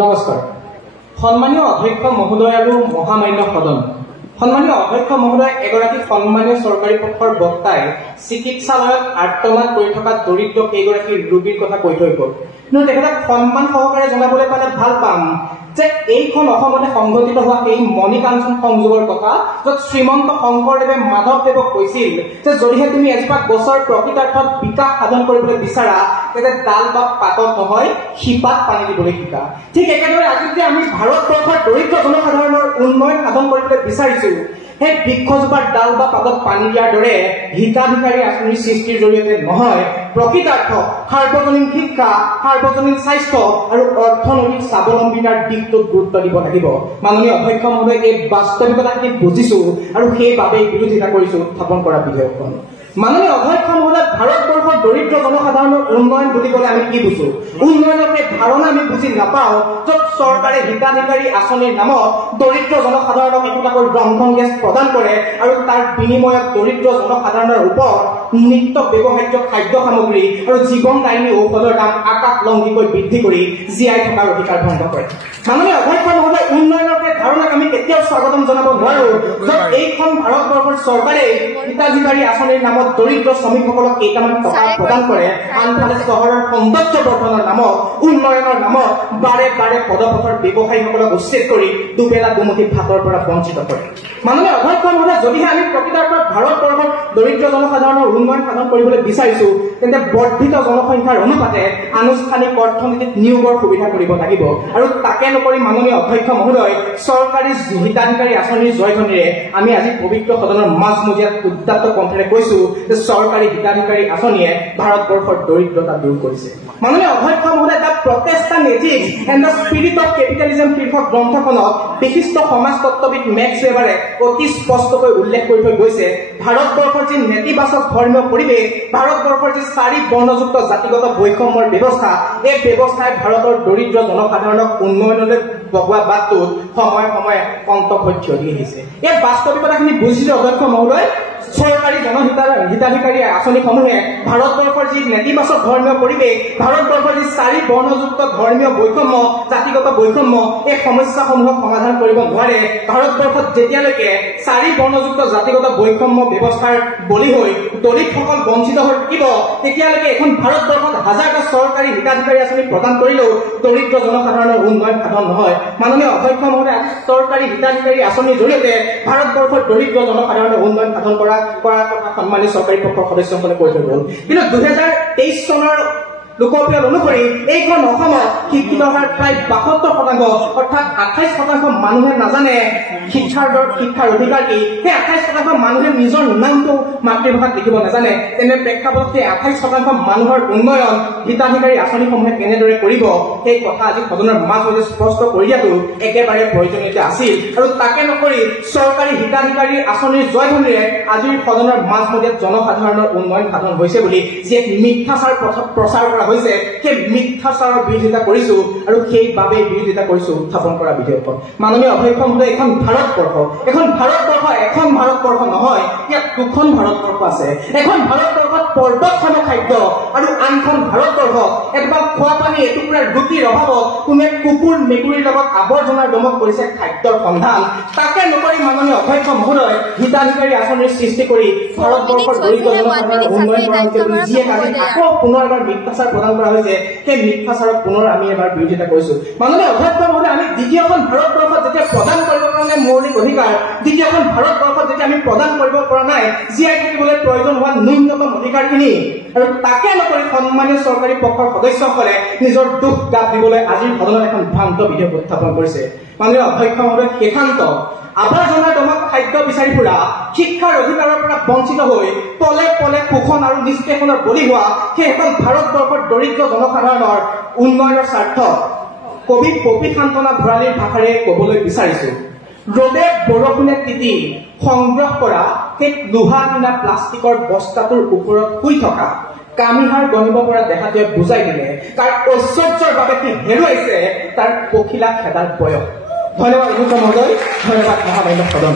নমস্কাৰ সন্মানীয় অধ্যক্ষ মহোদয় আৰু মহামান্য সদন সন্মানীয় অধ্যক্ষ মহোদয় এগৰাকী সন্মানীয় চৰকাৰী পক্ষৰ বক্তাই চিকিৎসালয়ত আৰ্তনাদ কৰি থকা দৰিদ্ৰ কেইগৰাকী ৰোগীৰ কথা কৈ থৈ গ'ল কিন্তু তেখেতক সন্মান সহকাৰে জনাবলৈ পালে ভাল পাম যে এইখন অসমতে সংঘটিত হোৱা এই মণিকাঞ্চন সংযোগৰ কথা য'ত শ্ৰীমন্ত শংকৰদেৱে মাধৱদেৱক কৈছিল যে যদিহে তুমি এজোপা গছৰ প্ৰকৃতাৰ্থত বিকাশ সাধন কৰিবলৈ বিচাৰা তেন্তে ডাল বা পাতত নহয় শিপাত পানী দিবলৈ শিকা ঠিক একেদৰে আজি যদি আমি ভাৰতবৰ্ষৰ দৰিদ্ৰ জনসাধাৰণৰ উন্নয়ন সাধন কৰিবলৈ বিচাৰিছো সেই বৃক্ষজোপাৰ ডাল বা পাতত পানী দিয়াৰ দৰে হিতাধিকাৰী আঁচনিৰ সৃষ্টিৰ জৰিয়তে নহয় প্ৰকৃতাৰ্থ সাৰ্বজনীন শিক্ষা সাৰ্বজনীন স্বাস্থ্য আৰু অৰ্থনৈতিক স্বাৱলম্বিতাৰ দিশটোত গুৰুত্ব দিব লাগিব মাননীয় অধ্যক্ষ মহোদয় এই বাস্তৱিকতাখিনি বুজিছো আৰু সেইবাবেই বিৰোধিতা কৰিছো উত্থাপন কৰা বিধেয়কখন মাননীয় অধ্যক্ষ মহোদয় ভাৰতবৰ্ষৰ দৰিদ্ৰ জনসাধাৰণৰ উন্নয়ন বুলি ক'লে আমি কি বুজো উন্নয়নৰ ধাৰণা আমি বুজি নাপাওঁ য'ত চৰকাৰে হিতাধিকাৰী আঁচনিৰ নামত দৰিদ্ৰ জনসাধাৰণক একোটাকৈ ৰন্ধন গেছ প্ৰদান কৰে আৰু তাৰ বিনিময়ত দৰিদ্ৰ জনসাধাৰণৰ ওপৰত নিত্য ব্যৱহাৰ্য খাদ্য সামগ্ৰী আৰু জীৱনদায়িনী ঔষধৰ দাম আকাশলংঘীকৈ বৃদ্ধি কৰি জীয়াই থকাৰ অধিকাৰ ভংগ কৰে মাননীয় অধ্যক্ষ মহোদয় উন্নয়নৰ ধাৰণাক আমি কেতিয়াও স্বাগতম জনাব নোৱাৰো য'ত এইখন ভাৰতবৰ্ষৰ চৰকাৰে হিতাধিকাৰী আঁচনিৰ নামত দৰিদ্ৰ শ্ৰমিকসকলক কেইটামান টকা প্ৰদান কৰে আনফালে চহৰৰ সৌন্দৰ্য বৰ্ধনৰ নামত উন্নয়নৰ নামত বাৰে বাৰে পদপথৰ ব্যৱসায়ীসকলক উচ্ছেদ কৰি দুবেলা দুমুঠি ভাতৰ পৰা বঞ্চিত কৰে মাননীয় অধ্যক্ষ মহোদয় যদিহে আমি প্ৰকৃতাৰ্থত ভাৰতবৰ্ষৰ দৰিদ্ৰ জনসাধাৰণৰ উন্নয়ন সাধন কৰিবলৈ বিচাৰিছো তেন্তে বৰ্ধিত জনসংখ্যাৰ অনুপাতে আনুষ্ঠানিক অৰ্থনীতিত নিয়োগৰ সুবিধা কৰিব লাগিব আৰু তাকে নকৰি মাননীয় অধ্যক্ষ মহোদয় চৰকাৰী হিতাধিকাৰী আঁচনিৰ জয়ধ্বনিৰে আমি আজি পবিত্ৰ সদনৰ মাজমজিয়াত উদ্যাপ্ত কণ্ঠেৰে কৈছো যে চৰকাৰী হিতাধিকাৰী আঁচনিয়ে ভাৰতবৰ্ষৰ দৰিদ্ৰতা দূৰ কৰিছে মাননীয় অধ্যক্ষ মহোদয় the Protestant ethics and the spirit of capitalism শীৰ্ষক গ্ৰন্থখনত বিশিষ্ট সমাজতত্ত্ববিদ মেক্স ৱেবাৰে অতি স্পষ্টকৈ উল্লেখ কৰি থৈ গৈছে ভাৰতবৰ্ষৰ যি নেতিবাচক ধৰ্মীয় পৰিৱেশ ভাৰতবৰ্ষৰ যি 4 বৰ্ণযুক্ত জাতিগত বৈষম্যৰ ব্যৱস্থা এই ব্যৱস্থাই ভাৰতৰ দৰিদ্ৰ জনসাধাৰণক উন্নয়নলৈ বগোৱা বাটটোত সময়ে সময়ে কণ্টক হৈ থিয় দি আহিছে এই বাস্তৱিকতাখিনি বুজিছে অধ্যক্ষ মহোদয় চৰকাৰী হিতাধিকাৰী আঁচনিসমূহে ভাৰতবৰ্ষৰ যি নেতিবাচক ধৰ্মীয় পৰিৱেশ ভাৰতবৰ্ষৰ যি 4 বৰ্ণযুক্ত ধৰ্মীয় বৈষম্য জাতিগত বৈষম্য এই সমস্যাসমূহক সমাধান কৰিব নোৱাৰে ভাৰতবৰ্ষত যেতিয়ালৈকে 4 বৰ্ণযুক্ত জাতিগত বৈষম্য ব্যৱস্থাৰ বলি হৈ দলিতসকল বঞ্চিত হৈ থাকিব তেতিয়ালৈকে এখন ভাৰতবৰ্ষত হাজাৰটা চৰকাৰী হিতাধিকাৰী আঁচনি প্ৰদান কৰিলেও দৰিদ্ৰ জনসাধাৰণৰ উন্নয়ন সাধন নহয় মাননীয় অধ্যক্ষ মহোদয় আজি চৰকাৰী হিতাধিকাৰী আঁচনিৰ জৰিয়তে ভাৰতবৰ্ষৰ দৰিদ্ৰ জনসাধাৰণৰ উন্নয়ন সাধন কৰাৰ কথা সন্মানীয় চৰকাৰী পক্ষৰ সদস্যসকলে কৈ থৈ গ'ল কিন্তু 2023 চনৰ লোকপিয়ল অনুসৰি এইখন অসমত শিক্ষিত হাৰ প্ৰায় 72% অৰ্থাৎ 28% মানুহে নাজানে শিক্ষাৰ অধিকাৰ কি সেই 28% মানুহে নিজৰ নামটো মাতৃভাষাত লিখিব নাজানে তেনে প্ৰেক্ষাপটত সেই 28% মানুহৰ উন্নয়ন হিতাধিকাৰী আঁচনিসমূহে কেনেদৰে কৰিব সেই কথা আজি সদনৰ মাজমজিয়াত স্পষ্ট কৰি দিয়াটো একেবাৰে প্ৰয়োজনীয়তা আছিল আৰু তাকে নকৰি চৰকাৰী হিতাধিকাৰী আঁচনিৰ জয়ধ্বনিৰে আজিৰ সদনৰ মাজমজিয়াত জনসাধাৰণৰ উন্নয়ন সাধন হৈছে বুলি যি মিথ্যাচাৰ প্ৰচাৰ কৰা হৈছে সেই মিথ্যাচাৰৰ বিৰোধিতা কৰিছো আৰু সেইবাবে বিৰোধিতা কৰিছো উত্থাপন কৰা বিধেয়কখন মাননীয় অধ্যক্ষ মহোদয় এখন ভাৰতবৰ্ষ এখন ভাৰতবৰ্ষ নহয় ইয়াত দুখন ভাৰতবৰ্ষ আছে এখন ভাৰতবৰ্ষত পৰ্বতখনৰ খাদ্য আৰু আনখন ভাৰতবৰ্ষ একদম খোৱা পানী এটুকুৰাৰ ৰুটিৰ অভাৱত কোনে কুকুৰ মেকুৰীৰ লগত আৱৰ্জনাৰ দমত কৰিছে খাদ্যৰ সন্ধান তাকে নকৰি মাননীয় অধ্যক্ষ মহোদয় হিতাধিকাৰী আঁচনিৰ সৃষ্টি কৰি ভাৰতবৰ্ষৰ দৰিদ্ৰ জনসাধাৰণৰ উন্নয়ন কৰা হৈছে বুলি যিয়ে কালি আকৌ পুনৰ এবাৰ মিথ্যাচাৰ প্ৰদান কৰা হৈছে সেই মিথ্যাচাৰক পুনৰ আমি এবাৰ বিৰোধিতা কৰিছো মাননীয় অধ্যক্ষ মহোদয় আমি দ্বিতীয়খন ভাৰতবৰ্ষত যেতিয়া প্ৰদান কৰিব পৰা নাই মৌলিক অধিকাৰ দ্বিতীয়খন ভাৰতবৰ্ষত যেতিয়া আমি প্ৰদান কৰিব পৰা নাই জীয়াই থাকিবলৈ প্ৰয়োজন হোৱা ন্যূনতম অধিকাৰখিনি আৰু তাকে নকৰি সন্মানীয় চৰকাৰী পক্ষৰ সদস্যসকলে নিজৰ দুখ গাত দিবলৈ আজিৰ সদনত এখন ভ্ৰান্ত বিধেয়ক উত্থাপন কৰিছে মাননীয় অধ্যক্ষ মহোদয় শেষান্ত আৱৰ্জনাৰ দমত খাদ্য বিচাৰি ফুৰা শিক্ষাৰ অধিকাৰৰ পৰা বঞ্চিত হৈ পলে পলে শোষণ আৰু নিষ্পেষণৰ বলি হোৱা সেইখন ভাৰতবৰ্ষৰ দৰিদ্ৰ জনসাধাৰণৰ উন্নয়নৰ স্বাৰ্থত কবি পপী সান্তনা ভৰালীৰ ভাষাৰে ক'বলৈ বিচাৰিছো ৰ'দে বৰষুণে তিতি সংগ্ৰহ কৰা সেই লোহা কিনা প্লাষ্টিকৰ বস্তাটোৰ ওপৰত শুই থকা কামিহাৰ গণিব পৰা দেহাটোৱে বুজাই দিলে তাৰ ঐশ্বৰ্যৰ বাবে কি হেৰুৱাইছে তাৰ পখিলা খেদাৰ বয়স ধন্যবাদ মহোদয় ধন্যবাদ মহামান্য সদন